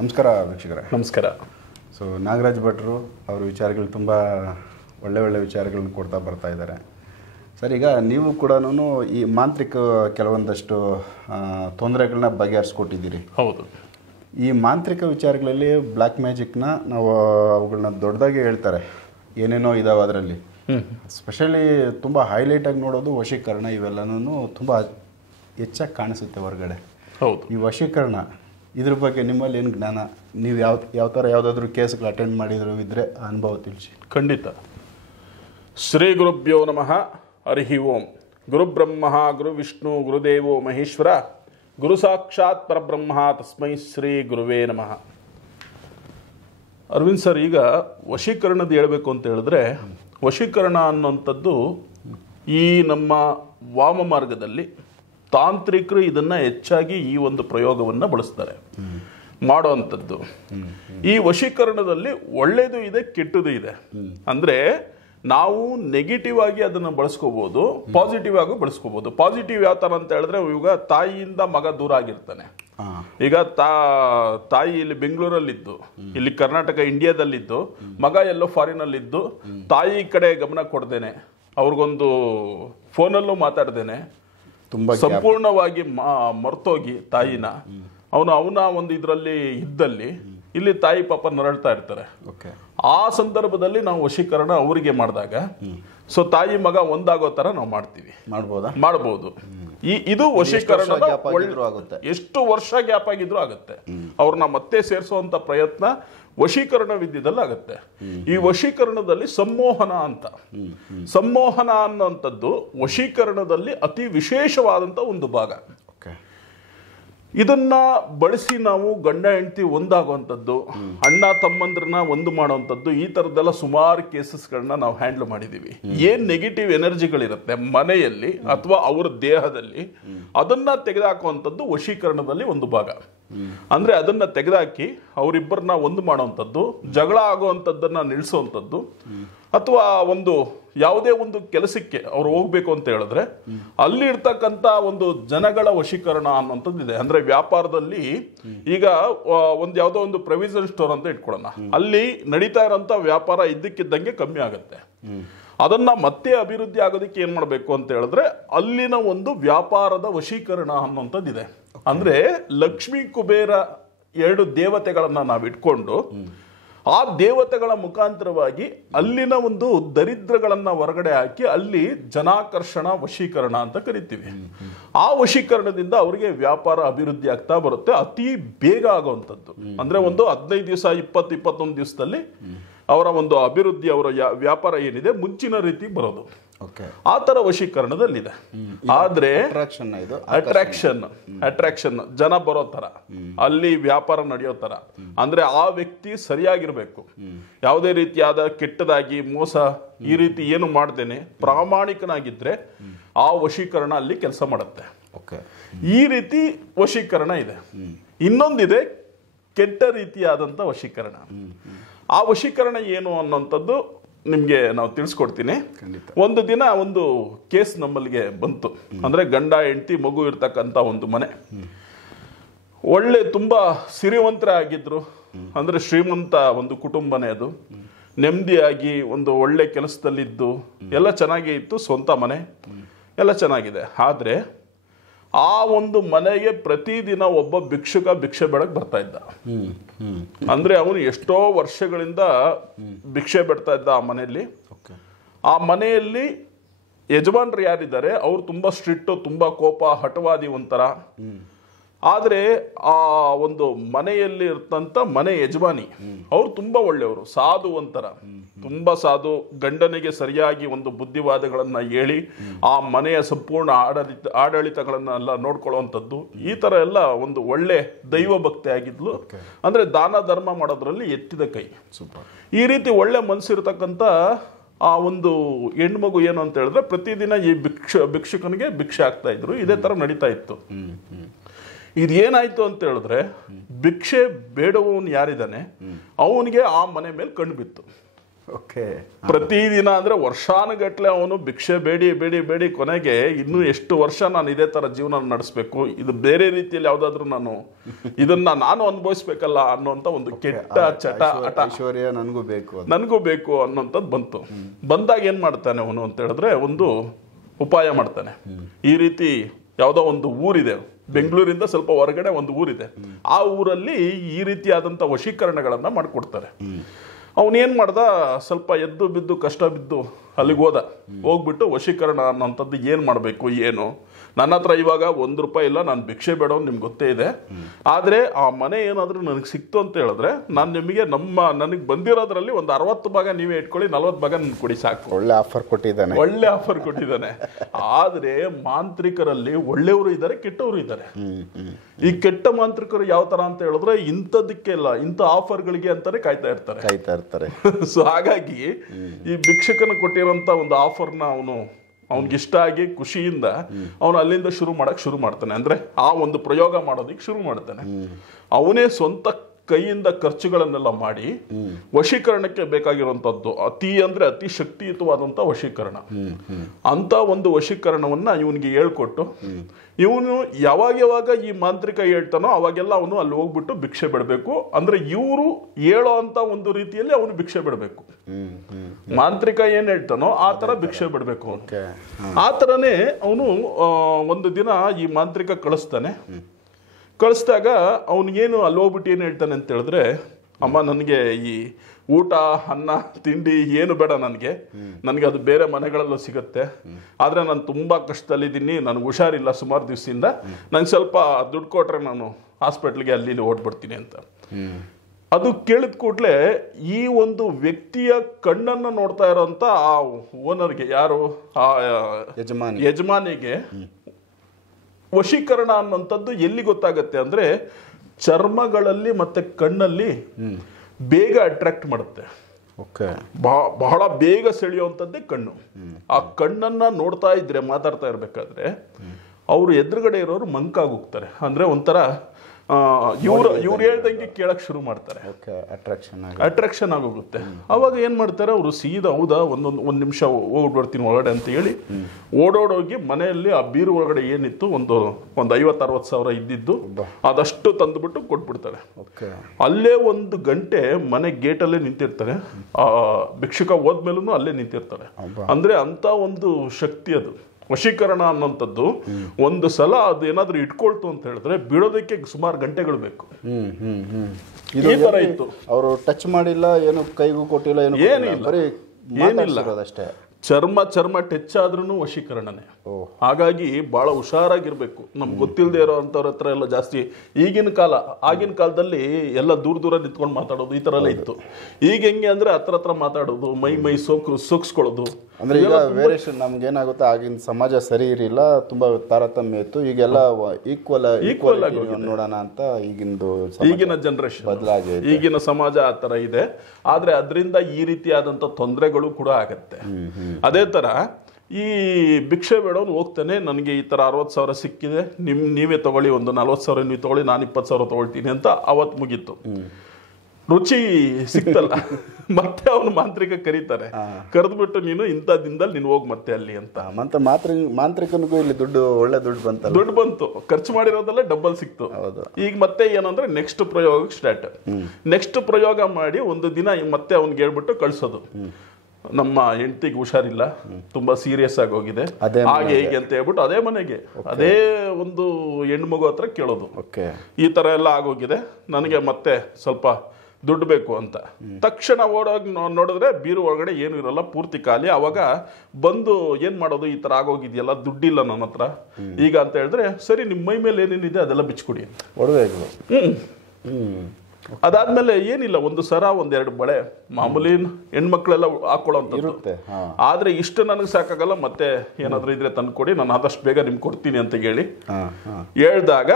ನಮಸ್ಕಾರ ವೀಕ್ಷಕರೇ. ನಮಸ್ಕಾರ. ಸೊ ನಾಗರಾಜ್ ಭಟ್ರು ಅವ್ರ ವಿಚಾರಗಳು ತುಂಬ ಒಳ್ಳೆ ವಿಚಾರಗಳನ್ನ ಕೊಡ್ತಾ ಬರ್ತಾ ಇದ್ದಾರೆ. ಸರ್, ಈಗ ನೀವು ಕೂಡ ಈ ಮಾಂತ್ರಿಕ ಕೆಲವೊಂದಷ್ಟು ತೊಂದರೆಗಳನ್ನ ಬಗೆಹರಿಸ್ಕೊಟ್ಟಿದ್ದೀರಿ. ಹೌದು. ಈ ಮಾಂತ್ರಿಕ ವಿಚಾರಗಳಲ್ಲಿ ಬ್ಲ್ಯಾಕ್ ಮ್ಯಾಜಿಕ್ನ ನಾವು ಅವುಗಳನ್ನ ದೊಡ್ಡದಾಗಿ ಹೇಳ್ತಾರೆ, ಏನೇನೋ ಇದಾವೆ ಅದರಲ್ಲಿ. ಸ್ಪೆಷಲಿ ತುಂಬ ಹೈಲೈಟಾಗಿ ನೋಡೋದು ವಶೀಕರಣ. ಇವೆಲ್ಲನೂ ತುಂಬ ಹೆಚ್ಚಾಗಿ ಕಾಣಿಸುತ್ತೆ ಹೊರಗಡೆ. ಹೌದು. ಈ ವಶೀಕರಣ ಇದ್ರ ಬಗ್ಗೆ ನಿಮ್ಮಲ್ಲಿ ಏನು ಜ್ಞಾನ? ನೀವು ಯಾವ ಥರ ಯಾವುದಾದ್ರೂ ಕೇಸ್ಗಳು ಅಟೆಂಡ್ ಮಾಡಿದ್ರು ಇದ್ರೆ ಅನುಭವ ತಿಳಿಸಿ. ಖಂಡಿತ. ಶ್ರೀ ಗುರುಭ್ಯೋ ನಮಃ. ಹರಿ ಓಂ. ಗುರುಬ್ರಹ್ಮ ಗುರು ವಿಷ್ಣು ಗುರುದೇವೋ ಮಹೇಶ್ವರ, ಗುರು ಸಾಕ್ಷಾತ್ ಪರಬ್ರಹ್ಮ ತಸ್ಮೈ ಶ್ರೀ ಗುರುವೇ ನಮಃ. ಅರವಿಂದ್ ಸರ್, ಈಗ ವಶೀಕರಣದ ಹೇಳಬೇಕು ಅಂತ ಹೇಳಿದ್ರೆ, ವಶೀಕರಣ ಅನ್ನೋಂಥದ್ದು ಈ ನಮ್ಮ ವಾಮ ಮಾರ್ಗದಲ್ಲಿ ತಾಂತ್ರಿಕರು ಇದನ್ನು ಹೆಚ್ಚಾಗಿ ಈ ಒಂದು ಪ್ರಯೋಗವನ್ನು ಬಳಸ್ತಾರೆ ಮಾಡೋವಂಥದ್ದು. ಈ ವಶೀಕರಣದಲ್ಲಿ ಒಳ್ಳೆಯದು ಇದೆ, ಕೆಟ್ಟದು ಇದೆ. ಅಂದರೆ ನಾವು ನೆಗೆಟಿವ್ ಆಗಿ ಅದನ್ನು ಬಳಸ್ಕೋಬೋದು, ಪಾಸಿಟಿವ್ ಆಗಿ ಬಳಸ್ಕೋಬೋದು. ಪಾಸಿಟಿವ್ ಯಾವ ಥರ ಅಂತ ಹೇಳಿದ್ರೆ, ಇವಾಗ ತಾಯಿಯಿಂದ ಮಗ ದೂರ ಆಗಿರ್ತಾನೆ. ಈಗ ತಾಯಿ ಇಲ್ಲಿ ಬೆಂಗಳೂರಲ್ಲಿದ್ದು, ಇಲ್ಲಿ ಕರ್ನಾಟಕ ಇಂಡಿಯಾದಲ್ಲಿದ್ದು, ಮಗ ಎಲ್ಲೋ ಫಾರಿನಲ್ಲಿದ್ದು, ತಾಯಿ ಕಡೆ ಗಮನ ಕೊಡ್ದೇನೆ, ಅವ್ರಿಗೊಂದು ಫೋನಲ್ಲೂ ಮಾತಾಡ್ದೇನೆ, ತುಂಬ ಸಂಪೂರ್ಣವಾಗಿ ಮರ್ತೋಗಿ ತಾಯಿನ ಅವನ ಒಂದು ಇದರಲ್ಲಿ ಇದ್ದಲ್ಲಿ ಇಲ್ಲಿ ತಾಯಿ ಪಾಪ ನರಳ್ತಾ ಇರ್ತಾರೆ. ಆ ಸಂದರ್ಭದಲ್ಲಿ ನಾವು ವಶೀಕರಣ ಅವರಿಗೆ ಮಾಡಿದಾಗ ಸೊ ತಾಯಿ ಮಗ ಒಂದಾಗೋ ತರ ನಾವು ಮಾಡ್ಬೋದು. ಇದು ವಶೀಕರಣ ಎಷ್ಟು ವರ್ಷ ಗ್ಯಾಪ್ ಆಗಿದ್ರು ಆಗುತ್ತೆ. ಅವ್ರನ್ನ ಮತ್ತೆ ಸೇರಿಸುವಂತ ಪ್ರಯತ್ನ ವಶೀಕರಣ ವಿದ್ಯದಲ್ಲಿ ಆಗುತ್ತೆ. ಈ ವಶೀಕರಣದಲ್ಲಿ ಸಂಮೋಹನ ಅನ್ನೋಂಥದ್ದು ವಶೀಕರಣದಲ್ಲಿ ಅತಿ ವಿಶೇಷವಾದಂತ ಒಂದು ಭಾಗ. ಇದನ್ನ ಬಳಸಿ ನಾವು ಗಂಡ ಹೆಂಡತಿ ಒಂದಾಗುವಂಥದ್ದು, ಅಣ್ಣ ತಮ್ಮಂದ್ರನ್ನ ಒಂದು ಮಾಡುವಂಥದ್ದು, ಈ ತರದೆಲ್ಲ ಸುಮಾರು ಕೇಸಸ್ಗಳನ್ನ ನಾವು ಹ್ಯಾಂಡಲ್ ಮಾಡಿದೀವಿ. ಏನ್ ನೆಗೆಟಿವ್ ಎನರ್ಜಿಗಳಿರುತ್ತೆ ಮನೆಯಲ್ಲಿ ಅಥವಾ ಅವರ ದೇಹದಲ್ಲಿ, ಅದನ್ನ ತೆಗೆದುಹಾಕುವಂಥದ್ದು ವಶೀಕರಣದಲ್ಲಿ ಒಂದು ಭಾಗ. ಅಂದ್ರೆ ಅದನ್ನ ತೆಗೆದುಹಾಕಿ ಅವರಿಬ್ಬರನ್ನ ಒಂದು ಮಾಡುವಂಥದ್ದು, ಜಗಳ ಆಗುವಂಥದ್ದನ್ನ ನಿಲ್ಲಿಸುವಂಥದ್ದು, ಅಥವಾ ಒಂದು ಯಾವುದೇ ಒಂದು ಕೆಲಸಕ್ಕೆ ಅವ್ರು ಹೋಗ್ಬೇಕು ಅಂತ ಹೇಳಿದ್ರೆ ಅಲ್ಲಿ ಇರ್ತಕ್ಕಂಥ ಒಂದು ಜನಗಳ ವಶೀಕರಣ ಅನ್ನುವಂಥದ್ದು ಇದೆ. ಅಂದ್ರೆ ವ್ಯಾಪಾರದಲ್ಲಿ ಈಗ ಒಂದು ಯಾವುದೋ ಒಂದು ಪ್ರೊವಿಷನ್ ಸ್ಟೋರ್ ಅಂತ ಇಟ್ಕೊಳ್ಳೋಣ, ಅಲ್ಲಿ ನಡೀತಾ ಇರೋಂಥ ವ್ಯಾಪಾರ ಇದ್ದಕ್ಕಿದ್ದಂಗೆ ಕಮ್ಮಿ ಆಗುತ್ತೆ. ಅದನ್ನ ಮತ್ತೆ ಅಭಿವೃದ್ಧಿ ಆಗೋದಕ್ಕೆ ಏನ್ ಮಾಡ್ಬೇಕು ಅಂತ ಹೇಳಿದ್ರೆ ಅಲ್ಲಿನ ಒಂದು ವ್ಯಾಪಾರದ ವಶೀಕರಣ ಅನ್ನುವಂಥದ್ದಿದೆ. ಅಂದ್ರೆ ಲಕ್ಷ್ಮೀ ಕುಬೇರ ಎರಡು ದೇವತೆಗಳನ್ನ ನಾವು ಇಟ್ಕೊಂಡು ಆ ದೇವತೆಗಳ ಮುಖಾಂತರವಾಗಿ ಅಲ್ಲಿನ ಒಂದು ದರಿದ್ರಗಳನ್ನ ಹೊರಗಡೆ ಹಾಕಿ ಅಲ್ಲಿ ಜನಾಕರ್ಷಣ ವಶೀಕರಣ ಅಂತ ಕರಿತೀವಿ. ಆ ವಶೀಕರಣದಿಂದ ಅವರಿಗೆ ವ್ಯಾಪಾರ ಅಭಿವೃದ್ಧಿ ಆಗ್ತಾ ಬರುತ್ತೆ, ಅತಿ ಬೇಗ ಆಗುವಂಥದ್ದು. ಅಂದ್ರೆ ಒಂದು 15 ದಿವಸ 21 ದಿವಸದಲ್ಲಿ ಅವರ ಒಂದು ಅಭಿವೃದ್ಧಿ, ಅವರ ವ್ಯಾಪಾರ ಏನಿದೆ ಮುಂಚಿನ ರೀತಿ ಬರೋದು. ಆ ತರ ವಶೀಕರಣದಲ್ಲಿದೆ. ಆದ್ರೆ ಅಟ್ರಾಕ್ಷನ್ ಜನ ಬರೋ ತರ, ಅಲ್ಲಿ ವ್ಯಾಪಾರ ನಡೆಯೋ ತರ, ಅಂದ್ರೆ ಆ ವ್ಯಕ್ತಿ ಸರಿಯಾಗಿರ್ಬೇಕು, ಯಾವುದೇ ರೀತಿಯಾದ ಕೆಟ್ಟದಾಗಿ ಮೋಸ ಈ ರೀತಿ ಏನು ಮಾಡ್ದೇನೆ ಪ್ರಾಮಾಣಿಕನಾಗಿದ್ರೆ ಆ ವಶೀಕರಣ ಅಲ್ಲಿ ಕೆಲಸ ಮಾಡುತ್ತೆ. ಈ ರೀತಿ ವಶೀಕರಣ ಇದೆ. ಇನ್ನೊಂದಿದೆ ಕೆಟ್ಟ ರೀತಿಯಾದಂತ ವಶೀಕರಣ. ಆ ವಶೀಕರಣ ಏನು ಅನ್ನೋಂಥದ್ದು ನಿಮ್ಗೆ ನಾವು ತಿಳಿಸ್ಕೊಡ್ತೀನಿ. ಒಂದು ದಿನ ಒಂದು ಕೇಸ್ ನಮ್ಮಲ್ಲಿಗೆ ಬಂತು. ಅಂದ್ರೆ ಗಂಡ ಹೆಂಡತಿ ಮಗು ಇರ್ತಕ್ಕಂಥ ಒಂದು ಮನೆ, ಒಳ್ಳೆ ತುಂಬಾ ಸಿರಿವಂತರ ಆಗಿದ್ರು. ಅಂದ್ರೆ ಶ್ರೀಮಂತ ಒಂದು ಕುಟುಂಬನೇ ಅದು. ನೆಮ್ಮದಿಯಾಗಿ ಒಂದು ಒಳ್ಳೆ ಕೆಲಸದಲ್ಲಿದ್ದು ಎಲ್ಲ ಚೆನ್ನಾಗೇ ಇತ್ತು, ಸ್ವಂತ ಮನೆ ಎಲ್ಲ ಚೆನ್ನಾಗಿದೆ. ಆದ್ರೆ ಆ ಒಂದು ಮನೆಗೆ ಪ್ರತಿದಿನ ಒಬ್ಬ ಭಿಕ್ಷುಕ ಭಿಕ್ಷೆ ಬೇಡಕ್ ಬರ್ತಾ ಇದ್ದ. ಅಂದ್ರೆ ಅವನು ಎಷ್ಟೋ ವರ್ಷಗಳಿಂದ ಭಿಕ್ಷೆ ಬಿಡ್ತಾ ಇದ್ದ ಆ ಮನೆಯಲ್ಲಿ. ಆ ಮನೆಯಲ್ಲಿ ಯಜಮಾನ್ರು ಯಾರಿದ್ದಾರೆ ಅವ್ರು ತುಂಬಾ ಸ್ಟ್ರಿಕ್ಟ್, ತುಂಬಾ ಕೋಪ, ಹಠವಾದಿ ಒಂಥರ. ಆದ್ರೆ ಆ ಒಂದು ಮನೆಯಲ್ಲಿ ಇರ್ತಂತ ಮನೆ ಯಜಮಾನಿ ಅವ್ರು ತುಂಬಾ ಒಳ್ಳೆಯವರು, ಸಾಧು ಒಂಥರ, ತುಂಬಾ ಸಾಧು. ಗಂಡನಿಗೆ ಸರಿಯಾಗಿ ಒಂದು ಬುದ್ಧಿವಾದಗಳನ್ನ ಹೇಳಿ ಆ ಮನೆಯ ಸಂಪೂರ್ಣ ಆಡಳಿತಗಳನ್ನೆಲ್ಲ ನೋಡ್ಕೊಳ್ಳುವಂಥದ್ದು, ಈ ತರ ಎಲ್ಲ ಒಂದು ಒಳ್ಳೆ ದೈವ ಭಕ್ತಿ ಆಗಿದ್ಲು. ಅಂದ್ರೆ ದಾನ ಧರ್ಮ ಮಾಡೋದ್ರಲ್ಲಿ ಎತ್ತಿದ ಕೈ. ಈ ರೀತಿ ಒಳ್ಳೆ ಮನಸ್ಸಿರ್ತಕ್ಕಂಥ ಆ ಒಂದು ಹೆಣ್ಮಗು ಏನು ಅಂತ ಹೇಳಿದ್ರೆ ಪ್ರತಿದಿನ ಈ ಭಿಕ್ಷುಕನಿಗೆ ಭಿಕ್ಷೆ ಆಗ್ತಾ ಇದ್ರು. ಇದೇ ತರ ನಡೀತಾ ಇತ್ತು. ಇದೇನಾಯ್ತು ಅಂತ ಹೇಳಿದ್ರೆ ಭಿಕ್ಷೆ ಬೇಡವನು ಯಾರಿದ್ದಾನೆ ಅವನಿಗೆ ಆ ಮನೆ ಮೇಲೆ ಕಣ್ಣು ಬಿತ್ತು. ಓಕೆ. ಪ್ರತಿದಿನ ಅಂದ್ರೆ ವರ್ಷಾನುಗಟ್ಲೆ ಅವನು ಭಿಕ್ಷೆ ಬೇಡಿ ಬೇಡಿ ಬೇಡಿ ಕೊನೆಗೆ ಇನ್ನೂ ಎಷ್ಟು ವರ್ಷ ನಾನು ಇದೇ ತರ ಜೀವನ ನಡೆಸಬೇಕು, ಇದು ಬೇರೆ ರೀತಿಯಲ್ಲಿ ಯಾವ್ದಾದ್ರು ಇದನ್ನ ನಾನು ಅನುಭವಿಸ್ಬೇಕಲ್ಲ ಅನ್ನೋಂತ ಒಂದು ಕೆಟ್ಟ ಚಟ ಹಠ, ಐಶ್ವರ್ಯ ನನಗೂ ಬೇಕು ಅನ್ನೋಂಥದ್ದು ಬಂತು. ಬಂದಾಗ ಏನ್ ಮಾಡ್ತಾನೆ ಅವನು ಅಂತ ಹೇಳಿದ್ರೆ ಒಂದು ಉಪಾಯ ಮಾಡ್ತಾನೆ. ಈ ರೀತಿ ಯಾವುದೋ ಒಂದು ಊರಿದೆ, ಬೆಂಗಳೂರಿಂದ ಸ್ವಲ್ಪ ಹೊರಗಡೆ ಒಂದು ಊರಿದೆ, ಆ ಊರಲ್ಲಿ ಈ ರೀತಿಯಾದಂಥ ವಶೀಕರಣಗಳನ್ನ ಮಾಡಿಕೊಡ್ತಾರೆ. ಅವನೇನ್ ಮಾಡ್ದ, ಸ್ವಲ್ಪ ಎದ್ದು ಬಿದ್ದು ಕಷ್ಟ ಬಿದ್ದು ಅಲ್ಲಿಗೆ ಹೋಗ್ಬಿಟ್ಟು ವಶೀಕರಣ ಅನ್ನೋಂಥದ್ದು ಏನ್ ಮಾಡಬೇಕು ಏನು, ನನ್ನ ಹತ್ರ ಇವಾಗ ₹1 ಇಲ್ಲ, ನಾನು ಭಿಕ್ಷೆ ಬೇಡವ್ ನಿಮ್ಗೆ ಗೊತ್ತೇ ಇದೆ, ಆದ್ರೆ ಆ ಮನೆ ಏನಾದ್ರೂ ನನಗೆ ಸಿಕ್ತು ಅಂತ ಹೇಳಿದ್ರೆ ನಾನು ನಿಮಗೆ ನನಗೆ ಬಂದಿರೋದ್ರಲ್ಲಿ ಒಂದು 60 ಭಾಗ ನೀವೇ ಇಟ್ಕೊಳ್ಳಿ, 40 ಭಾಗ ನನ್ಗೆ ಕೊಡಿ ಸಾಕು. ಒಳ್ಳೆ ಆಫರ್ ಕೊಟ್ಟಿದ್ದಾನೆ. ಆದ್ರೆ ಮಾಂತ್ರಿಕರಲ್ಲಿ ಒಳ್ಳೆಯವರು ಇದ್ದಾರೆ, ಕೆಟ್ಟವರು ಇದ್ದಾರೆ. ಈ ಕೆಟ್ಟ ಮಾಂತ್ರಿಕರು ಯಾವ ತರ ಅಂತ ಹೇಳಿದ್ರೆ ಇಂಥದಕ್ಕೆಲ್ಲ ಇಂಥ ಆಫರ್ಗಳಿಗೆ ಅಂತಾನೆ ಕಾಯ್ತಾ ಇರ್ತಾರೆ. ಸೊ ಹಾಗಾಗಿ ಈ ಭಿಕ್ಷಕನ ಕೊಟ್ಟಿರೋಂತ ಒಂದು ಆಫರ್ನ ಅವನಿಗೆ ಇಷ್ಟ ಆಗಿ ಖುಷಿಯಿಂದ ಅವನು ಅಲ್ಲಿಂದ ಶುರು ಮಾಡ್ತಾನೆ. ಅಂದ್ರೆ ಆ ಒಂದು ಪ್ರಯೋಗ ಮಾಡೋದಕ್ಕೆ ಶುರು ಮಾಡ್ತಾನೆ. ಅವನೇ ಸ್ವಂತ ಕೈಯಿಂದ ಖರ್ಚುಗಳನ್ನೆಲ್ಲ ಮಾಡಿ ವಶೀಕರಣಕ್ಕೆ ಬೇಕಾಗಿರುವಂತದ್ದು ಅತಿ ಶಕ್ತಿಯುತವಾದಂತ ವಶೀಕರಣ. ಅಂತ ಒಂದು ವಶೀಕರಣವನ್ನ ಇವನಿಗೆ ಹೇಳ್ಕೊಟ್ಟು ಇವನು ಯಾವಾಗ ಈ ಮಾಂತ್ರಿಕ ಹೇಳ್ತಾನೋ ಅವಾಗೆಲ್ಲ ಅವನು ಅಲ್ಲಿ ಹೋಗ್ಬಿಟ್ಟು ಭಿಕ್ಷೆ ಬಿಡಬೇಕು. ಅಂದ್ರೆ ಇವರು ಹೇಳೋ ಅಂತ ಒಂದು ರೀತಿಯಲ್ಲಿ ಅವನು ಭಿಕ್ಷೆ ಬಿಡಬೇಕು. ಮಾಂತ್ರಿಕ ಏನ್ ಹೇಳ್ತಾನೋ ಆ ತರ ಭಿಕ್ಷೆ ಬಿಡಬೇಕು ಅವನು. ಆ ತರನೇ ಅವನು ಒಂದು ದಿನ ಈ ಮಾಂತ್ರಿಕ ಕಳಿಸಿದಾಗ ಅವನಿಗೇನು ಅಲ್ಲಿ ಹೋಗ್ಬಿಟ್ಟು ಏನು ಹೇಳ್ತಾನೆ ಅಂತ ಹೇಳಿದ್ರೆ, ಅಮ್ಮ ನನಗೆ ಈ ಊಟ ಅನ್ನ ತಿಂಡಿ ಏನು ಬೇಡ, ನನಗೆ ಅದು ಬೇರೆ ಮನೆಗಳಲ್ಲೂ ಸಿಗುತ್ತೆ, ಆದ್ರೆ ನಾನು ತುಂಬಾ ಕಷ್ಟದಲ್ಲಿದ್ದೀನಿ, ನನಗೆ ಹುಷಾರಿಲ್ಲ ಸುಮಾರು ದಿವಸದಿಂದ, ನಂಗೆ ಸ್ವಲ್ಪ ದುಡ್ಡು ಕೊಟ್ರೆ ನಾನು ಹಾಸ್ಪಿಟ್ಲಿಗೆ ಅಲ್ಲಿ ಓಡ್ಬಿಡ್ತೀನಿ ಅಂತ. ಅದು ಕೇಳಿದ ಕೂಡಲೇ ಈ ಒಂದು ವ್ಯಕ್ತಿಯ ಕಣ್ಣನ್ನ ನೋಡ್ತಾ ಇರೋಂತ ಆ ಓನರ್ಗೆ, ಯಾರು ಆ ಯಜಮಾನಿಗೆ ವಶೀಕರಣ ಅನ್ನೋಂಥದ್ದು ಎಲ್ಲಿ ಗೊತ್ತಾಗತ್ತೆ ಅಂದ್ರೆ ಚರ್ಮಗಳಲ್ಲಿ ಮತ್ತೆ ಕಣ್ಣಲ್ಲಿ ಬೇಗ ಅಟ್ರಾಕ್ಟ್ ಮಾಡುತ್ತೆ. ಬಹಳ ಬೇಗ ಸೆಳೆಯುವಂಥದ್ದೇ ಕಣ್ಣು. ಆ ಕಣ್ಣನ್ನ ನೋಡ್ತಾ ಇದ್ರೆ, ಮಾತಾಡ್ತಾ ಇರ್ಬೇಕಾದ್ರೆ ಅವ್ರು ಎದುರುಗಡೆ ಇರೋರು ಮಂಕಾಗೋಗ್ತಾರೆ. ಅಂದ್ರೆ ಒಂಥರ ಇವ್ರು ಹೇಳ್ದಂಗೆ ಕೇಳಕ್ ಶುರು ಮಾಡ್ತಾರೆ, ಅಟ್ರಾಕ್ಷನ್ ಆಗೋಗುತ್ತೆ. ಅವಾಗ ಏನ್ ಮಾಡ್ತಾರೆ ಅವರು, ಸೀದಾ ಹೌದಾ ಒಂದ್ ನಿಮಿಷ ಹೋಗ್ಬಿಡ್ತೀನಿ ಒಳಗಡೆ ಅಂತ ಹೇಳಿ ಓಡೋಡೋಗಿ ಮನೆಯಲ್ಲಿ ಆ ಬೀರು ಒಳಗಡೆ ಏನಿತ್ತು ಒಂದು 50-60 ಸಾವಿರ ಇದ್ದಿದ್ದು ಅದಷ್ಟು ತಂದುಬಿಟ್ಟು ಕೊಟ್ಬಿಡ್ತಾರೆ. ಅಲ್ಲೇ 1 ಗಂಟೆ ಮನೆ ಗೇಟಲ್ಲೇ ನಿಂತಿರ್ತಾರೆ. ಆ ಭಿಕ್ಷುಕ ಹೋದ್ಮೇಲೂ ಅಲ್ಲೇ ನಿಂತಿರ್ತಾರೆ. ಅಂದ್ರೆ ಅಂತ ಒಂದು ಶಕ್ತಿ ಅದು ವಶೀಕರಣ ಅನ್ನೋಂಥದ್ದು. ಒಂದು ಸಲ ಅದೇನಾದ್ರೂ ಇಟ್ಕೊಳ್ತು ಅಂತ ಹೇಳಿದ್ರೆ ಬಿಡೋದಕ್ಕೆ ಸುಮಾರು ಗಂಟೆಗಳು ಬೇಕು. ಈ ತರ ಇತ್ತು. ಅವರು ಟಚ್ ಮಾಡಿಲ್ಲ, ಏನು ಕೈಗೂ ಕೊಟ್ಟಿಲ್ಲ, ಏನಿಲ್ಲ, ಅಷ್ಟೇ ಚರ್ಮ ಟಚ್ ಆದ್ರೂ ವಶೀಕರಣನೇ. ಹಾಗಾಗಿ ಬಹಳ ಹುಷಾರಾಗಿರ್ಬೇಕು. ನಮ್ಗೆ ಗೊತ್ತಿಲ್ಲದೆ ಇರೋ ಅಂತವ್ರ ಹತ್ರ ಎಲ್ಲ ಜಾಸ್ತಿ ಆಗಿನ ಕಾಲದಲ್ಲಿ ಎಲ್ಲ ದೂರ ನಿಂತ್ಕೊಂಡು ಮಾತಾಡೋದು ಈ ತರ ಎಲ್ಲ ಇತ್ತು. ಈಗ ಹೆಂಗೆ ಅಂದ್ರೆ ಹತ್ರ ಮಾತಾಡೋದು, ಮೈ ಸೋಕ್ಸ್ಕೊಳ್ಳೋದು. ಅಂದ್ರೆ ಈಗ ವೇರಿಯೇಷನ್ ನಮ್ಗೆ ಏನಾಗುತ್ತೆ, ಆಗಿನ ಸಮಾಜ ಸರಿ ಇರಲಿಲ್ಲ, ತುಂಬಾ ತಾರತಮ್ಯ ಇತ್ತು. ಈಗೆಲ್ಲ ಈಕ್ವಲ್ ಆಗಿ ನೋಡೋಣ ಅಂತ ಈಗಿನ ಜನರೇಷನ್ ಬದಲಾಗಿ ಈಗಿನ ಸಮಾಜ ಆ ತರ ಇದೆ. ಆದ್ರೆ ಅದರಿಂದ ಈ ರೀತಿಯಾದಂತ ತೊಂದರೆಗಳು ಕೂಡ ಆಗತ್ತೆ. ಅದೇ ತರ ಈ ಭಿಕ್ಷೆ ಬೇಡವನು ಹೋಗ್ತಾನೆ, ನನಗೆ ಈ ತರ 60 ಸಾವಿರ ಸಿಕ್ಕಿದೆ, ನೀವೇ ತಗೊಳ್ಳಿ, ಒಂದು 40 ಸಾವಿರ ನೀವು ತಗೊಳ್ಳಿ, ನಾನು 20 ಸಾವಿರ ತಗೊಳ್ತೀನಿ ಅಂತ ಅವತ್ತು ಮುಗೀತು. ರುಚಿ ಸಿಕ್ತಲ್ಲ, ಮತ್ತೆ ಅವನು ಮಾಂತ್ರಿಕ ಕರೀತಾರೆ, ಕರೆದ್ಬಿಟ್ಟು ನೀನು ಇಂಥ ದಿನದಲ್ಲಿ ನೀನು ಹೋಗಿ ಮತ್ತೆ ಅಲ್ಲಿ ಅಂತ. ಮಾಂತ್ರಿಕನಿಗೂ ಇಲ್ಲಿ ಒಳ್ಳೆ ದುಡ್ಡು ಬಂತು, ಖರ್ಚು ಮಾಡಿರೋದೆಲ್ಲ ಡಬಲ್ ಸಿಕ್ತು. ಈಗ ಮತ್ತೆ ಏನಂದ್ರೆ ನೆಕ್ಸ್ಟ್ ಪ್ರಯೋಗ ಸ್ಟಾರ್ಟ್. ನೆಕ್ಸ್ಟ್ ಪ್ರಯೋಗ ಮಾಡಿ ಒಂದು ದಿನ ಮತ್ತೆ ಅವ್ನಿಗೆ ಹೇಳ್ಬಿಟ್ಟು ಕಳ್ಸೋದು, ನಮ್ಮ ಹೆಂಡತಿಗೆ ಹುಷಾರಿಲ್ಲ, ತುಂಬಾ ಸೀರಿಯಸ್ ಆಗಿ ಹೋಗಿದೆ, ಹಾಗೆ ಹೀಗೆ ಅಂತ ಹೇಳ್ಬಿಟ್ಟು ಅದೇ ಮನೆಗೆ ಅದೇ ಒಂದು ಹೆಣ್ಮಗು ಹತ್ರ ಕೇಳೋದು, ಈ ತರ ಎಲ್ಲ ಆಗೋಗಿದೆ, ನನಗೆ ಮತ್ತೆ ಸ್ವಲ್ಪ ದುಡ್ಡು ಬೇಕು ಅಂತ. ತಕ್ಷಣ ಓಡೋಗಿ ನೋಡಿದ್ರೆ ಬೀರು ಒಳಗಡೆ ಏನು ಇರಲ್ಲ, ಪೂರ್ತಿ ಖಾಲಿ. ಅವಾಗ ಬಂದು ಏನ್ ಮಾಡೋದು, ಈ ತರ ಆಗೋಗಿದೆಯಲ್ಲ, ದುಡ್ಡಿಲ್ಲ ನನ್ನ ಹತ್ರ ಈಗ ಅಂತ ಹೇಳಿದ್ರೆ, ಸರಿ ನಿಮ್ಮ ಮೈ ಮೇಲೆ ಏನೇನಿದೆ ಅದೆಲ್ಲ ಬಿಚ್ಕೊಡಿ ಅಂತ. ಅದಾದ್ಮೇಲೆ ಏನಿಲ್ಲ, ಒಂದು ಸರ, 1-2 ಬಳೆ, ಮಾಮೂಲಿ ಹೆಣ್ಮಕ್ಳೆಲ್ಲ ಹಾಕೊಳ್ಳೋಂಥದ್ದು. ಆದ್ರೆ ಇಷ್ಟು ನನಗೆ ಸಾಕಾಗಲ್ಲ, ಮತ್ತೆ ಏನಾದ್ರೂ ಇದ್ರೆ ತಂದು ಕೊಡಿ, ನಾನು ಆದಷ್ಟು ಬೇಗ ನಿಮ್ಗೆ ಕೊಡ್ತೀನಿ ಅಂತ ಹೇಳ್ದಾಗ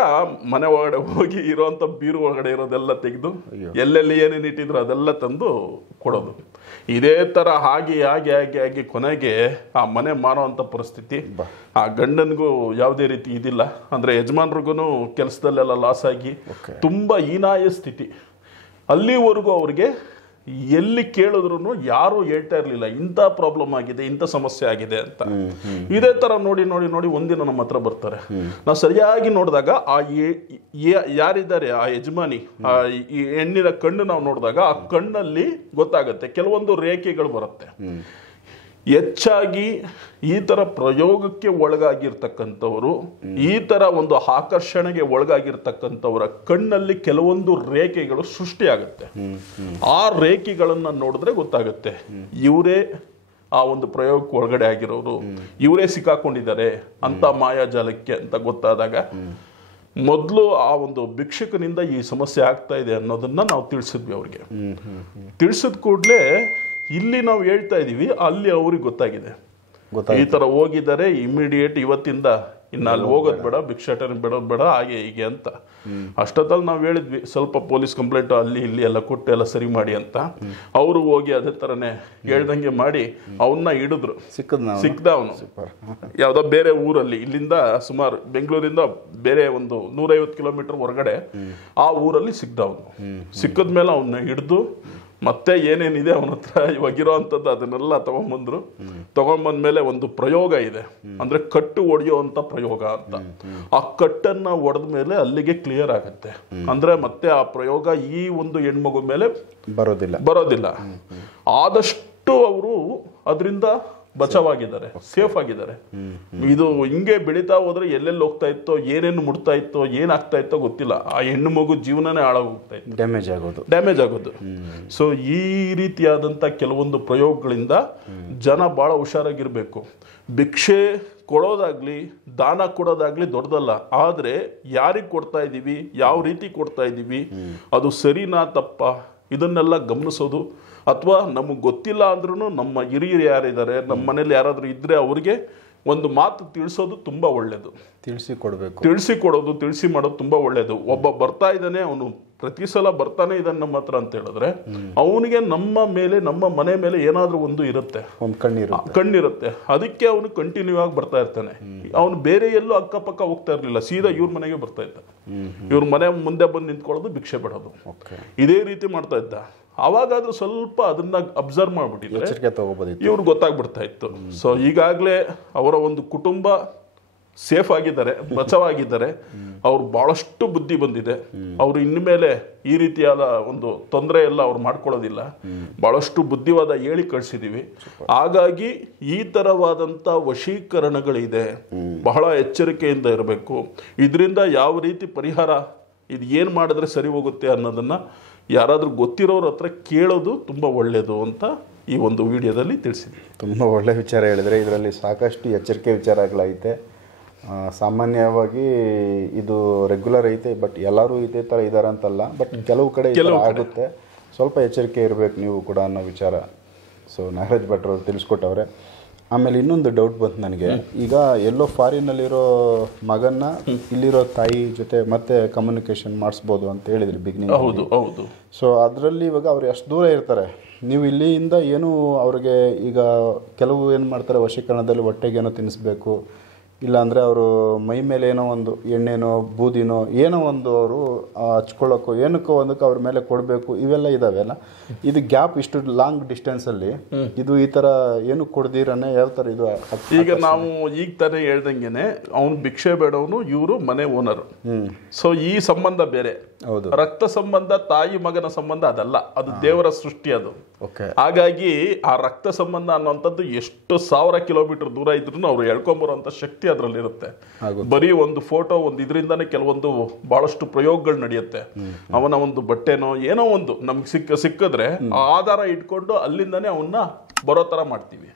ಮನೆ ಒಳಗಡೆ ಹೋಗಿ ಇರೋಂಥ ಬೀರು ಒಳಗಡೆ ಇರೋದೆಲ್ಲ ತೆಗೆದು ಎಲ್ಲೆಲ್ಲಿ ಏನೇನು ಇಟ್ಟಿದ್ರು ಅದೆಲ್ಲ ತಂದು ಕೊಡೋದು. ಇದೇ ತರ ಹಾಗೆ ಕೊನೆಗೆ ಆ ಮನೆ ಮಾರುವಂತ ಪರಿಸ್ಥಿತಿ. ಆ ಗಂಡನ್ಗೂ ಯಾವುದೇ ರೀತಿ ಇದಿಲ್ಲ, ಅಂದ್ರೆ ಯಜಮಾನ್ರಿಗೂ ಕೆಲಸದಲ್ಲೆಲ್ಲ ಲಾಸ್ ಆಗಿ ತುಂಬಾ ಹೀನಾಯ ಸ್ಥಿತಿ. ಅಲ್ಲಿವರೆಗೂ ಅವ್ರಿಗೆ ಎಲ್ಲಿ ಕೇಳಿದ್ರು ಯಾರು ಹೇಳ್ತಾ ಇರ್ಲಿಲ್ಲ ಇಂಥ ಪ್ರಾಬ್ಲಮ್ ಆಗಿದೆ, ಇಂಥ ಸಮಸ್ಯೆ ಆಗಿದೆ ಅಂತ. ಇದೇ ತರ ನೋಡಿ ನೋಡಿ ನೋಡಿ ಒಂದಿನ ನಮ್ಮ ಹತ್ರ ಬರ್ತಾರೆ. ನಾವು ಸರಿಯಾಗಿ ನೋಡಿದಾಗ ಆ ಯಾರಿದ್ದಾರೆ ಆ ಯಜಮಾನಿ, ಆ ಈ ಹೆಣ್ಣಿನ ಕಣ್ಣು ನಾವು ನೋಡಿದಾಗ ಆ ಕಣ್ಣಲ್ಲಿ ಗೊತ್ತಾಗುತ್ತೆ ಕೆಲವೊಂದು ರೇಖೆಗಳು ಬರುತ್ತೆ. ಹೆಚ್ಚಾಗಿ ಈ ತರ ಪ್ರಯೋಗಕ್ಕೆ ಒಳಗಾಗಿರ್ತಕ್ಕಂಥವ್ರು, ಈ ತರ ಒಂದು ಆಕರ್ಷಣೆಗೆ ಒಳಗಾಗಿರ್ತಕ್ಕಂಥವರ ಕಣ್ಣಲ್ಲಿ ಕೆಲವೊಂದು ರೇಖೆಗಳು ಸೃಷ್ಟಿಯಾಗುತ್ತೆ. ಆ ರೇಖೆಗಳನ್ನ ನೋಡಿದ್ರೆ ಗೊತ್ತಾಗುತ್ತೆ ಇವರೇ ಆ ಒಂದು ಪ್ರಯೋಗಕ್ಕೆ ಒಳಗಡೆ ಆಗಿರೋರು, ಇವರೇ ಸಿಕ್ಕಾಕೊಂಡಿದ್ದಾರೆ ಅಂತ ಮಾಯಾಜಾಲಕ್ಕೆ ಅಂತ ಗೊತ್ತಾದಾಗ ಮೊದಲು ಆ ಒಂದು ಭಿಕ್ಷುಕನಿಂದ ಈ ಸಮಸ್ಯೆ ಆಗ್ತಾ ಇದೆ ಅನ್ನೋದನ್ನ ನಾವು ತಿಳಿಸಿದ್ವಿ ಅವ್ರಿಗೆ. ತಿಳಿಸಿದ ಕೂಡಲೇ ಇಲ್ಲಿ ನಾವು ಹೇಳ್ತಾ ಇದೀವಿ, ಅಲ್ಲಿ ಅವ್ರಿಗೆ ಗೊತ್ತಾಗಿದೆ ಈ ತರ ಹೋಗಿದ್ದಾರೆ, ಇಮಿಡಿಯೇಟ್ ಇವತ್ತಿಂದ ಇನ್ನು ಅಲ್ಲಿ ಹೋಗೋದು ಬೇಡ, ಭಿಕ್ಷಾಟನೆ ಬಿಡೋದು ಬೇಡ, ಹಾಗೆ ಹೀಗೆ ಅಂತ. ಅಷ್ಟೊತ್ತಲ್ಲಿ ನಾವು ಹೇಳಿದ್ವಿ ಸ್ವಲ್ಪ ಪೊಲೀಸ್ ಕಂಪ್ಲೇಂಟ್ ಅಲ್ಲಿ ಇಲ್ಲಿ ಎಲ್ಲ ಕೊಟ್ಟು ಎಲ್ಲ ಸರಿ ಮಾಡಿ ಅಂತ. ಅವರು ಹೋಗಿ ಅದೇ ತರನೇ ಹೇಳ್ದಂಗೆ ಮಾಡಿ ಅವನ್ನ ಹಿಡಿದ್ರು. ಸಿಕ್ಕದ ಅವನು ಯಾವ್ದೋ ಬೇರೆ ಊರಲ್ಲಿ, ಇಲ್ಲಿಂದ ಸುಮಾರು ಬೆಂಗಳೂರಿಂದ ಬೇರೆ ಒಂದು 150 ಕಿಲೋಮೀಟರ್ ಹೊರಗಡೆ ಆ ಊರಲ್ಲಿ ಸಿಕ್ಕದ ಅವನು. ಸಿಕ್ಕದ್ಮೇಲೆ ಅವನ್ನ ಹಿಡಿದು ಮತ್ತೆ ಏನೇನಿದೆ ಅವನ ಹತ್ರ ಇವಾಗಿರೋ ಅಂಥದ್ದು ಅದನ್ನೆಲ್ಲ ತಗೊಂಬಂದ್ಮೇಲೆ ಒಂದು ಪ್ರಯೋಗ ಇದೆ, ಅಂದ್ರೆ ಕಟ್ಟು ಹೊಡೆಯುವಂತ ಪ್ರಯೋಗ ಅಂತ. ಆ ಕಟ್ಟನ್ನ ಹೊಡೆದ ಮೇಲೆ ಅಲ್ಲಿಗೆ ಕ್ಲಿಯರ್ ಆಗುತ್ತೆ. ಅಂದ್ರೆ ಮತ್ತೆ ಆ ಪ್ರಯೋಗ ಈ ಒಂದು ಹೆಣ್ಮಗು ಮೇಲೆ ಬರೋದಿಲ್ಲ. ಆದಷ್ಟು ಅವರು ಅದರಿಂದ ಬಚಾವಾಗಿದ್ದಾರೆ, ಸೇಫ್ ಆಗಿದ್ದಾರೆ. ಇದು ಹಿಂಗೆ ಬೆಳೀತಾ ಹೋದ್ರೆ ಎಲ್ಲೆಲ್ಲಿ ಹೋಗ್ತಾ ಇತ್ತೋ, ಏನೇನು ಮುಟ್ತಾ ಇತ್ತೋ, ಏನಾಗ್ತಾ ಇತ್ತೋ ಗೊತ್ತಿಲ್ಲ. ಆ ಹೆಣ್ಣು ಮಗು ಜೀವನನೇ ಹಾಳಾಗೋಗ್ತಾ ಇತ್ತು, ಡ್ಯಾಮೇಜ್ ಆಗೋದು. ಸೊ ಈ ರೀತಿಯಾದಂತ ಕೆಲವೊಂದು ಪ್ರಯೋಗಗಳಿಂದ ಜನ ಬಹಳ ಹುಷಾರಾಗಿರ್ಬೇಕು. ಭಿಕ್ಷೆ ಕೊಡೋದಾಗ್ಲಿ ದಾನ ಕೊಡೋದಾಗ್ಲಿ ದೊಡ್ಡದಲ್ಲ, ಆದ್ರೆ ಯಾರಿಗೆ ಕೊಡ್ತಾ ಇದೀವಿ, ಯಾವ ರೀತಿ ಕೊಡ್ತಾ ಇದೀವಿ, ಅದು ಸರಿನಾ ತಪ್ಪ ಇದನ್ನೆಲ್ಲ ಗಮನಿಸೋದು. ಅಥವಾ ನಮಗೆ ಗೊತ್ತಿಲ್ಲ ಅಂದ್ರೂ ನಮ್ಮ ಹಿರಿಯರು ಯಾರಿದ್ದಾರೆ, ನಮ್ಮ ಮನೇಲಿ ಯಾರಾದ್ರೂ ಇದ್ರೆ ಅವ್ರಿಗೆ ಒಂದು ಮಾತು ತಿಳಿಸೋದು ತುಂಬಾ ಒಳ್ಳೇದು. ತಿಳಿಸಿ ಮಾಡೋದು ತುಂಬಾ ಒಳ್ಳೇದು. ಒಬ್ಬ ಬರ್ತಾ ಇದ್ದಾನೆ, ಅವನು ಪ್ರತಿ ಸಲ ಬರ್ತಾನೆ ಇದ್ದಾನೆ ನಮ್ಮ ಹತ್ರ ಅಂತ ಹೇಳಿದ್ರೆ ಅವನಿಗೆ ನಮ್ಮ ಮೇಲೆ, ನಮ್ಮ ಮನೆ ಮೇಲೆ ಏನಾದ್ರೂ ಒಂದು ಇರುತ್ತೆ, ಕಣ್ಣಿರುತ್ತೆ. ಅದಕ್ಕೆ ಅವನು ಕಂಟಿನ್ಯೂ ಆಗಿ ಬರ್ತಾ ಇರ್ತಾನೆ. ಅವನು ಬೇರೆ ಎಲ್ಲೂ ಅಕ್ಕಪಕ್ಕ ಹೋಗ್ತಾ ಇರ್ಲಿಲ್ಲ, ಸೀದಾ ಇವ್ರ ಮನೆಗೆ ಬರ್ತಾ ಇದ್ದ. ಇವ್ರ ಮನೆ ಮುಂದೆ ಬಂದು ನಿಂತ್ಕೊಳ್ಳೋದು, ಭಿಕ್ಷೆ ಬಿಡೋದು, ಇದೇ ರೀತಿ ಮಾಡ್ತಾ ಇದ್ದ. ಅವಾಗಾದ್ರೂ ಸ್ವಲ್ಪ ಅದನ್ನ ಅಬ್ಸರ್ವ್ ಮಾಡ್ಬಿಟ್ಟಿದ್ರೆ ಇವ್ರು ಗೊತ್ತಾಗ್ಬಿಡ್ತಾ ಇತ್ತು. ಸೊ ಈಗಾಗಲೇ ಅವರ ಒಂದು ಕುಟುಂಬ ಸೇಫ್ ಆಗಿದ್ದಾರೆ, ಬಚಾವಾಗಿದ್ದಾರೆ. ಅವ್ರು ಬಹಳಷ್ಟು ಬುದ್ಧಿ ಬಂದಿದೆ. ಅವ್ರು ಇನ್ಮೇಲೆ ಈ ರೀತಿಯಾದ ಒಂದು ತೊಂದರೆ ಎಲ್ಲ ಅವ್ರು ಮಾಡ್ಕೊಳ್ಳೋದಿಲ್ಲ. ಬಹಳಷ್ಟು ಬುದ್ಧಿವಾದ ಹೇಳಿ ಕಳಿಸಿದೀವಿ. ಹಾಗಾಗಿ ಈ ತರವಾದಂತ ವಶೀಕರಣಗಳಿದೆ, ಬಹಳ ಎಚ್ಚರಿಕೆಯಿಂದ ಇರಬೇಕು. ಇದರಿಂದ ಯಾವ ರೀತಿ ಪರಿಹಾರ, ಇದು ಏನ್ ಮಾಡಿದ್ರೆ ಸರಿ ಹೋಗುತ್ತೆ ಅನ್ನೋದನ್ನ ಯಾರಾದ್ರೂ ಗೊತ್ತಿರೋರ ಹತ್ರ ಕೇಳೋದು ತುಂಬಾ ಒಳ್ಳೇದು ಅಂತ ಈ ಒಂದು ವಿಡಿಯೋದಲ್ಲಿ ತಿಳಿಸಿದ್ವಿ. ತುಂಬಾ ಒಳ್ಳೆ ವಿಚಾರ ಹೇಳಿದ್ರೆ. ಇದರಲ್ಲಿ ಸಾಕಷ್ಟು ಎಚ್ಚರಿಕೆ ವಿಚಾರಗಳೈತೆ. ಸಾಮಾನ್ಯವಾಗಿ ಇದು ರೆಗ್ಯುಲರ್ ಐತೆ, ಬಟ್ ಎಲ್ಲರೂ ಇದೇ ಥರ ಇದ್ದಾರೆ ಅಂತಲ್ಲ, ಬಟ್ ಕೆಲವು ಕಡೆ ಆಗುತ್ತೆ. ಸ್ವಲ್ಪ ಎಚ್ಚರಿಕೆ ಇರಬೇಕು ನೀವು ಕೂಡ ಅನ್ನೋ ವಿಚಾರ ಸೊ ನಾಗರಾಜ್ ಭಟ್ರು ತಿಳಿಸ್ಕೊಟ್ಟವ್ರೆ. ಆಮೇಲೆ ಇನ್ನೊಂದು ಡೌಟ್ ಬಂತು ನನಗೆ. ಈಗ ಎಲ್ಲೋ ಫಾರಿನಲ್ಲಿರೋ ಮಗನ್ನ ಇಲ್ಲಿರೋ ತಾಯಿ ಜೊತೆ ಮತ್ತೆ ಕಮ್ಯುನಿಕೇಶನ್ ಮಾಡಿಸ್ಬೋದು ಅಂತ ಹೇಳಿದ್ರಿ ಬಿಗಿನಿಂಗ್. ಹೌದು. ಸೊ ಅದರಲ್ಲಿ ಇವಾಗ ಅವ್ರು ಎಷ್ಟು ದೂರ ಇರ್ತಾರೆ, ನೀವು ಇಲ್ಲಿಂದ ಏನು ಅವ್ರಿಗೆ ಈಗ ಕೆಲವು ಏನು ಮಾಡ್ತಾರೆ, ವಶೀಕರಣದಲ್ಲಿ ಹೊಟ್ಟೆಗೇನೋ ತಿನ್ನಿಸ್ಬೇಕು, ಇಲ್ಲಾಂದರೆ ಅವರು ಮೈ ಮೇಲೆ ಏನೋ ಒಂದು ಎಣ್ಣೆನೋ ಬೂದಿನೋ ಏನೋ ಒಂದು ಅವರು ಹಚ್ಕೊಳ್ಳೋಕ್ಕೋ ಏನಕ್ಕೋ ಒಂದಕ್ಕೆ ಅವ್ರ ಮೇಲೆ ಕೊಡಬೇಕು, ಇವೆಲ್ಲ ಇದಾವೆ ಅಲ್ಲ. ಇದು ಗ್ಯಾಪ್ ಇಷ್ಟು ಲಾಂಗ್ ಡಿಸ್ಟೆನ್ಸಲ್ಲಿ ಇದು ಈ ಥರ ಏನು ಕೊಡ್ದಿರನೇ ಯಾವ ಥರ ಇದು? ಈಗ ನಾವು ಈಗ ತಾನೇ ಹೇಳ್ದಂಗೆನೆ ಅವ್ನು ಭಿಕ್ಷೆ ಬೇಡವನು, ಇವರು ಮನೆ ಓನರ್. ಸೊ ಈ ಸಂಬಂಧ ಬೇರೆ. ರಕ್ತ ಸಂಬಂಧ, ತಾಯಿ ಮಗನ ಸಂಬಂಧ ಅದಲ್ಲ, ಅದು ದೇವರ ಸೃಷ್ಟಿ ಅದು. ಹಾಗಾಗಿ ಆ ರಕ್ತ ಸಂಬಂಧ ಅನ್ನುವಂಥದ್ದು ಎಷ್ಟು 1000 ಕಿಲೋಮೀಟರ್ ದೂರ ಇದ್ರೂ ಅವ್ರು ಎಳ್ಕೊಂಬರುವಂತ ಶಕ್ತಿ ಅದ್ರಲ್ಲಿ ಇರುತ್ತೆ. ಬರೀ ಒಂದು ಫೋಟೋ, ಒಂದು ಇದರಿಂದಾನೇ ಕೆಲವೊಂದು ಬಹಳಷ್ಟು ಪ್ರಯೋಗಗಳು ನಡೆಯುತ್ತೆ. ಅವನ ಒಂದು ಬಟ್ಟೆನೋ ಏನೋ ಒಂದು ನಮ್ಗೆ ಸಿಕ್ಕಿದ್ರೆ ಆ ಆಧಾರ ಇಟ್ಕೊಂಡು ಅಲ್ಲಿಂದಾನೇ ಅವನ್ನ ಬರೋ ತರ ಮಾಡ್ತೀವಿ.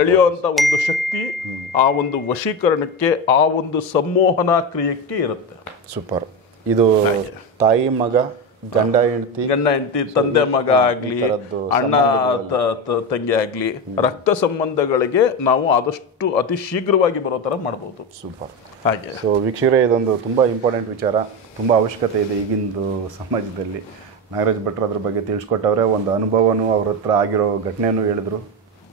ಎಳೆಯುವಂತ ಒಂದು ಶಕ್ತಿ ಆ ಒಂದು ವಶೀಕರಣಕ್ಕೆ, ಆ ಒಂದು ಸಂಮೋಹನ ಕ್ರಿಯೆಗೆ ಇರುತ್ತೆ. ಸೂಪರ್. ಇದು ತಾಯಿ ಮಗ, ಗಂಡ ಹೆಂಡತಿ, ತಂದೆ ಮಗ ಆಗ್ಲಿ, ಅಣ್ಣ ತಂಗಿ ಆಗ್ಲಿ, ರಕ್ತ ಸಂಬಂಧಗಳಿಗೆ ನಾವು ಆದಷ್ಟು ಅತಿ ಶೀಘ್ರವಾಗಿ ಬರೋ ತರ ಮಾಡಬಹುದು. ಸೂಪರ್. ಹಾಗೆ ಸೊ ವೀಕ್ಷಕರೇ, ಇದೊಂದು ತುಂಬಾ ಇಂಪಾರ್ಟೆಂಟ್ ವಿಚಾರ, ತುಂಬಾ ಅವಶ್ಯಕತೆ ಇದೆ ಈಗಿಂದು ಸಮಾಜದಲ್ಲಿ. ನಾಗರಾಜ್ ಭಟ್ರು ಅದ್ರ ಬಗ್ಗೆ ತಿಳಿಸ್ಕೊಟ್ಟವ್ರೆ. ಒಂದು ಅನುಭವನೂ ಅವ್ರ ಹತ್ರ ಆಗಿರೋ ಘಟನೆನೂ ಹೇಳಿದ್ರು.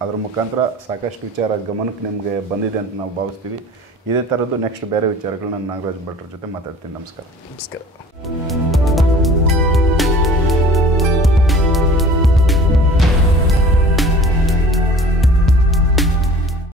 ಅದ್ರ ಮುಖಾಂತರ ಸಾಕಷ್ಟು ವಿಚಾರ ಗಮನಕ್ಕೆ ನಿಮಗೆ ಬಂದಿದೆ ಅಂತ ನಾವು ಭಾವಿಸ್ತೀವಿ. ಇದೇ ಥರದ್ದು ನೆಕ್ಸ್ಟ್ ಬೇರೆ ವಿಚಾರಗಳು ನಾನು ನಾಗರಾಜ್ ಭಟ್ರ ಜೊತೆ ಮಾತಾಡ್ತೀನಿ. ನಮಸ್ಕಾರ.